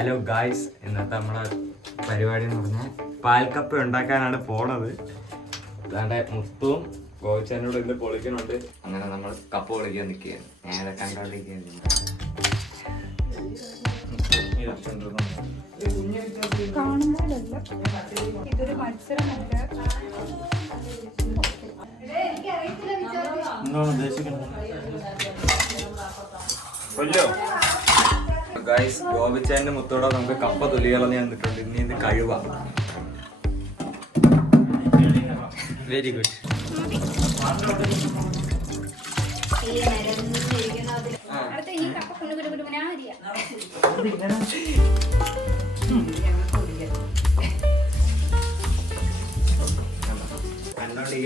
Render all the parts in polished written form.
Hello guys, ഇന്നത്തെ നമ്മളെ പരിപാടി എന്ന് പറഞ്ഞാൽ പാൽക്കപ്പ ഉണ്ടാക്കാനാണ് പോണത്. അതാണ്ട് മുത്തും ഗോവിച്ചനോട് ഇന്ന് പൊളിക്കുന്നുണ്ട്. അങ്ങനെ നമ്മൾ കപ്പ പൊളിക്കാൻ നിൽക്കുകയാണ്. നേരെ കണ്ടോണ്ടിരിക്കുകയാണ്. ഇതൊരു മത്സരമല്ല. ഗായ്സ്, ഗോപിച്ചാന്റെ മുത്തോടെ നമുക്ക് കപ്പ തൊലി കളഞ്ഞ് തന്നിട്ടുണ്ട്. ഇനി ഇത് കഴിവാ. Very good.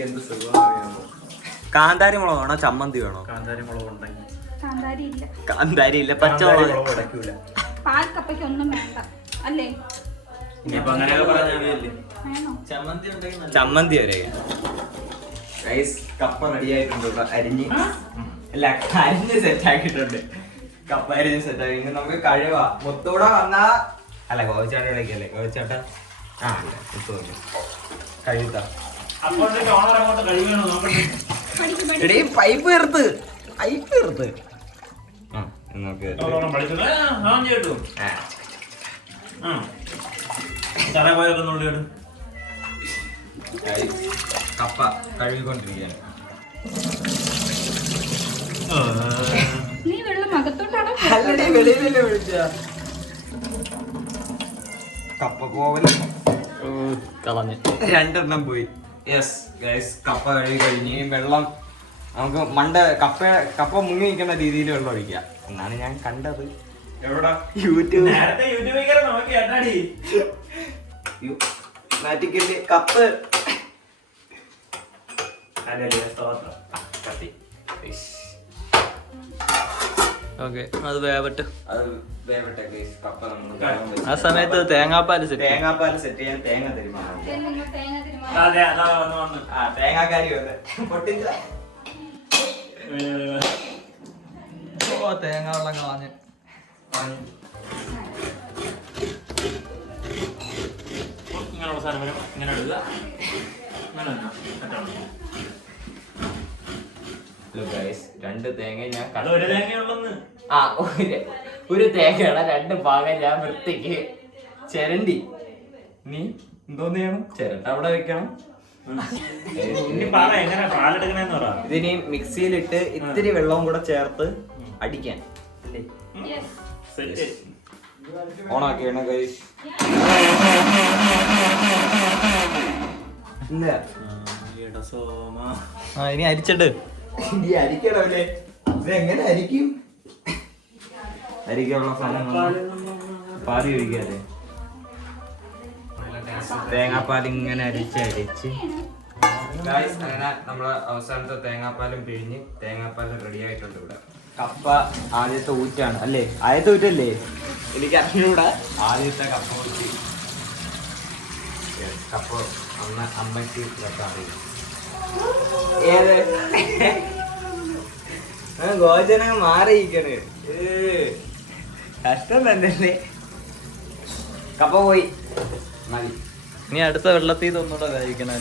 എന്ത് സുഖം. കാന്താരി മുളക് വേണോ ചമ്മന്തി വേണോ? കാന്താരി ഇല്ല, പച്ചമുളക്. പാൽക്കപ്പയ്ക്ക് ഒന്നും വേണ്ട അല്ലേ? ചമ്മന്തി വരെ കപ്പ റെഡി ആയിട്ടുണ്ട്. അരിഞ്ഞ് സെറ്റ് ആക്കിയിട്ടുണ്ട്. കപ്പ അരിഞ്ഞ് സെറ്റ് ആക്കി. ഇനി നമുക്ക് കഴിവാ. മുത്തൂടെ വന്നാ അല്ല, ഗോവിച്ചാട്ട വിളിക്കല്ലേ? ഗോവിച്ചാട്ട ആ അല്ല, മുത്തു കഴുത്ത പൈപ്പ് തീർത്ത് നമുക്ക് കപ്പ കഴുകിക്കൊണ്ടിരിക്കുകയാണ്. വെളിയിലല്ലേ വിളിച്ച കപ്പ പോവല് കളഞ്ഞ് രണ്ടെണ്ണം പോയി. യെസ് ഗൈസ്, കപ്പ കഴുകി കഴിഞ്ഞ് വെള്ളം നമുക്ക് കപ്പ മുങ്ങി നിൽക്കുന്ന രീതിയിൽ വെള്ളം ഒഴിക്കുക എന്നാണ് ഞാൻ കണ്ടത്. യൂട്യൂബ് കപ്പ് അത് വേവട്ടെ. കപ്പ ആ സമയത്ത് തേങ്ങാപ്പാൽ സെറ്റ് ചെയ്യാൻ തേങ്ങ തേങ്ങാക്കാരി പൊട്ടിച്ച തേങ്ങ വെള്ളം കളഞ്ഞ് ഇങ്ങനെയുള്ള സാധനം ഇങ്ങനെ ഇടുക. രണ്ട് തേങ്ങ ഞാൻ ഒരു തേങ്ങയുടെ രണ്ട് ഭാഗം ഞാൻ വൃത്തിക്ക് ചിരണ്ടി. നീ എന്തോന്ന് ചെയ്യണം? ചിരട്ട അവിടെ വെക്കണം. ഇതിനി മിക്സിയിലിട്ട് ഇത്തിരി വെള്ളവും കൂടെ ചേർത്ത് അടിക്കാൻ ഓണാക്കിയാണ് ഗൈസ്. ഇല്ല ഇനി അരിച്ചിട്ട് ഇനി അരിക്കണല്ലേ? ഇതെങ്ങനെ അരിക്കും? അരിക്കാനുള്ള സാധനങ്ങൾ പാതി ഒഴിക്കാതെ തേങ്ങാപ്പാൽ ഇങ്ങനെ അരിച്ച് അങ്ങനെ നമ്മള് അവസാനത്തെ തേങ്ങാപ്പാലും പിഴിഞ്ഞ് തേങ്ങാപ്പാൽ റെഡി ആയിട്ടുണ്ട്. ഇവിടെ കപ്പ ആദ്യത്തെ ഊറ്റാണ് അല്ലേ? ആദ്യത്തെ ഊറ്റല്ലേ? എനിക്ക് അറിഞ്ഞൂടെ. ആദ്യത്തെ കപ്പ ഊറ്റി കപ്പ അമ്മയ്ക്ക് അറിയും. ഏത് ഗോചനങ്ങ് മാറിയിരിക്കണ്. കഷ്ടം തന്നെയല്ലേ? കപ്പ പോയി മതി. ഇനി അടുത്ത വെള്ളത്തിൽ ഇതൊന്നുകൂടെ വേവിക്കണം.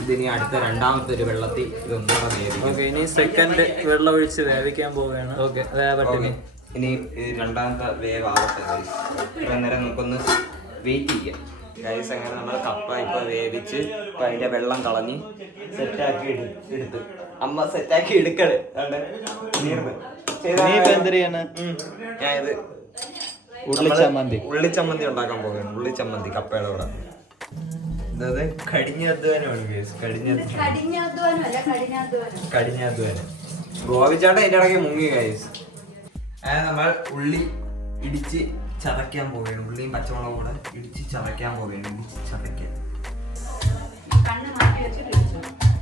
ഇതിനി അടുത്ത രണ്ടാമത്തെ ഒരു വെള്ളത്തിൽ ഇതൊന്നുകൂടെ വേവിക്കും. ഇനി സെക്കൻഡ് വെള്ളം ഒഴിച്ച് വേവിക്കാൻ പോവുകയാണ്. ഓക്കെ, വേവട്ടെ. ഇനി രണ്ടാമത്തെ വേവാവട്ടെ. അന്നേരം നമുക്കൊന്ന് വെയിറ്റ് ചെയ്യാം ഗൈസ്. അങ്ങനെ നമ്മൾ കപ്പ ഇപ്പൊ വേവിച്ച് ഇപ്പൊ അതിന്റെ വെള്ളം കളഞ്ഞ് സെറ്റാക്കി എടുത്ത് അമ്മ സെറ്റാക്കി എടുക്കണ്. ഞാൻ ഇത് ഉള്ളിച്ചമ്മന്തി ഉണ്ടാക്കാൻ പോകുകയാണ്. ഉള്ളിച്ചമ്മന്തി കപ്പയുടെ കൂടെ. അതായത് കടിഞ്ഞാധ്വാനമാണ് ഗൈസ്. കടിഞ്ഞാധ്വാനം. ഗോപിച്ചാട്ടം അതിന്റെ ഇടയ്ക്ക് മുങ്ങി ഗൈസ്. നമ്മൾ ഉള്ളി ഇടിച്ച് ചതയ്ക്കാൻ പോവുകയാണ്. ഉള്ളിയും പച്ചമുളകും കൂടെ ഇടിച്ച് ചതയ്ക്കാൻ പോവുകയാണ്.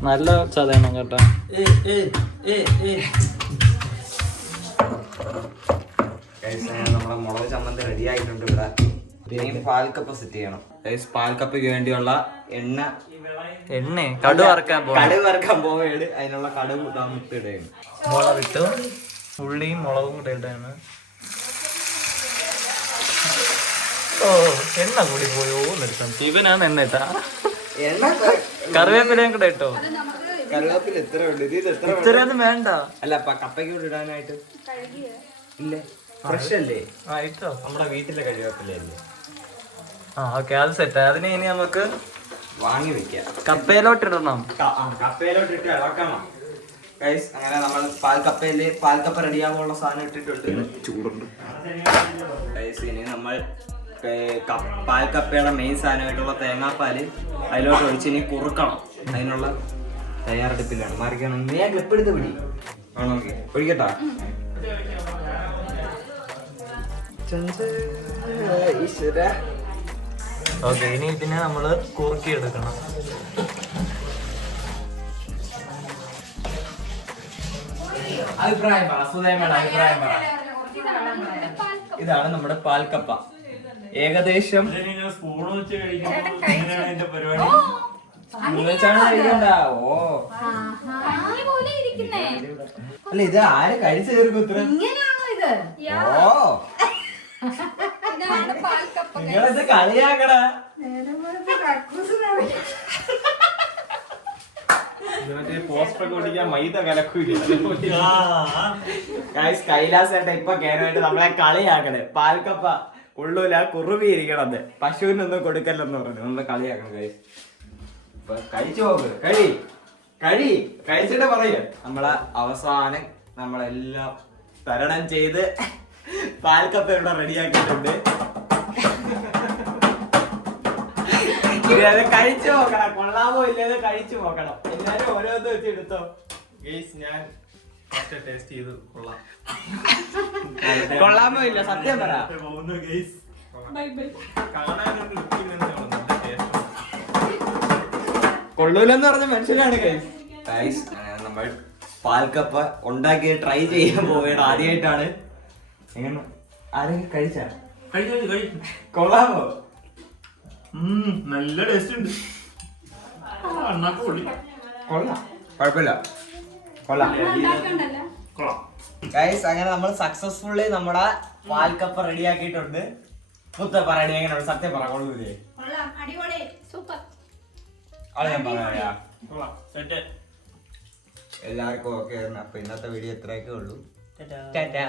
നല്ല ചതയണം കേട്ടോ. നമ്മളെ മുളക് ചമ്മന്തി റെഡി ആയിട്ടുണ്ട്. ഇവിടെ ഇനി പാൽക്കപ്പ സെറ്റ് ചെയ്യണം. പാൽക്കപ്പയ്ക്ക് വേണ്ടിയുള്ള എണ്ണ കടുക് വറുക്കാൻ പോവുകയാണ്. അതിനുള്ള കടുക് ഇടുകയാണ്. മുളകിട്ടു, ഉള്ളിയും മുളകും കൂടെ ഇട്ടാണ്. ഓ എണ്ണ കൂടി പോയോ നിർത്താം ഇവനാണ് എണ്ണ ഇട്ടാ എണ്ണ കറിവേപ്പിലയും കൂടെ ഇട്ടോ അത് നമുക്ക് കറിവേപ്പില എത്ര ഉണ്ട് ഇത് എത്ര ഇത്രയൊന്നും വേണ്ട. അല്ല കപ്പയ്ക്ക് കൂടെ ഇടാനായിട്ട് കഴുകിയ ഇല്ലേ ഫ്രഷ് അല്ലേ ആ ഇട്ടോ. നമ്മുടെ വീട്ടിലെ കറിവേപ്പിലല്ലേ ആ ഓക്കെ അത് സെറ്റ്. അതിനെ ഇനി നമുക്ക് വാങ്ങി വെക്കാം കപ്പയിലോട്ട് ഇടണം. കപ്പയിലോട്ട് ഇട്ട് ഇളക്കണം ഗൈസ്. അങ്ങനെ നമ്മൾ പാൽക്കപ്പ റെഡിയാകാനുള്ള സാധനം ഇട്ടിട്ടുണ്ട്. ചൂടുണ്ട് ഗൈസ്. ഇനി നമ്മൾ പാൽക്കപ്പയുടെ മെയിൻ സാധനമായിട്ടുള്ള തേങ്ങാപ്പാല് അതിലോട്ട് ഒഴിച്ച് ഇനി കുറുക്കണം. അതിനുള്ള തയ്യാറെടുപ്പിലാണ്. മാറിക്കണം. നീ ആ ക്ലിപ്പ് എടുത്ത് പിടി. ആണോ? ഒഴിക്കട്ടാ. ഓക്കെ ഇനി ഇതിനെ നമ്മള് കുറുക്കി എടുക്കണം. അഭിപ്രായം പറ സുധേമയുടെ അഭിപ്രായം പറ. ഇതാണ് നമ്മുടെ പാൽക്കപ്പ. ഏകദേശം സ്പൂൺ വെച്ച് കഴിക്കുമ്പോൾ പരിപാടി കഴിക്കണ്ട. ഓ കഞ്ഞി പോലെ ഇരിക്കുന്നേ. അല്ല ഇത് ആര് കഴിച്ചു തീർക്കും ഇത്ര? യാ, ഓ ഇതാണ് പാൽക്കപ്പ. നിങ്ങളിത് കളിയാക്കടാ. കൈലാസേട്ട ഇപ്പൊ കേരളമായിട്ട് നമ്മളെ കളിയാക്കണേ. പാൽക്കപ്പ ഉള്ളൂല കുറുവി ഇരിക്കണത്. പശുവിനൊന്നും കൊടുക്കല്ലെന്ന് പറഞ്ഞു. നമ്മളെ കളിയാക്കണം ഗൈസ്. കഴിച്ചു പോക്ക്. കഴിച്ചിട്ട് പറയ. നമ്മളെ അവസാനം നമ്മളെല്ലാം തരണം ചെയ്ത് പാൽക്കപ്പ ഇവിടെ റെഡിയാക്കിയിട്ടുണ്ട്. കഴിച്ചു നോക്കണം. കൊള്ളാമോ ഇല്ലാതെ കഴിച്ചു നോക്കണം. എല്ലാരും ഓരോന്ന് വെച്ച് എടുത്തോ. ഞാൻ ടേസ്റ്റ് ചെയ്തു. കൊള്ളാം. കൊള്ളാമോ ഇല്ല സത്യം പറ. Bye bye. കാണാനൊരു ലുക്കിൽ നിന്ന് നല്ല ടേസ്റ്റ്. കൊള്ളൂലെന്ന് പറഞ്ഞ മനുഷ്യനാണ് ഗൈസ്. നമ്മൾ പാൽക്കപ്പ ഉണ്ടാക്കി ട്രൈ ചെയ്യാൻ പോവുകയാണ്. ആദ്യമായിട്ടാണ്. എങ്ങനെ ആരെങ്കിലും കഴിച്ചാ? കൊള്ളാമോ? നല്ല ടേസ്റ്റ് ഉണ്ട്. കൊള്ളാം. കുഴപ്പമില്ല. കൊള്ളാം ഉണ്ടാക്കണ്ടല്ലോ. ഗൈസ്. അങ്ങനെ നമ്മൾ സക്സസ്ഫുള്ളി നമ്മുടെ പാൽക്കപ്പ റെഡിയാക്കിയിട്ടുണ്ട്. മുത്ത പറയണേ എങ്ങനെയുണ്ട്? സത്യം പറ. കൊള്ളൂലേ? കൊള്ളാം, അടിപൊളി, സൂപ്പർ. അത് ഞാൻ പറയാ. കൊള്ളാം. സെറ്റ്. എല്ലാവർക്കും ഓക്കെ. അപ്പൊ ഇന്നത്തെ വീഡിയോ ഇത്രയൊക്കെ ഉള്ളൂ. ടാറ്റാ.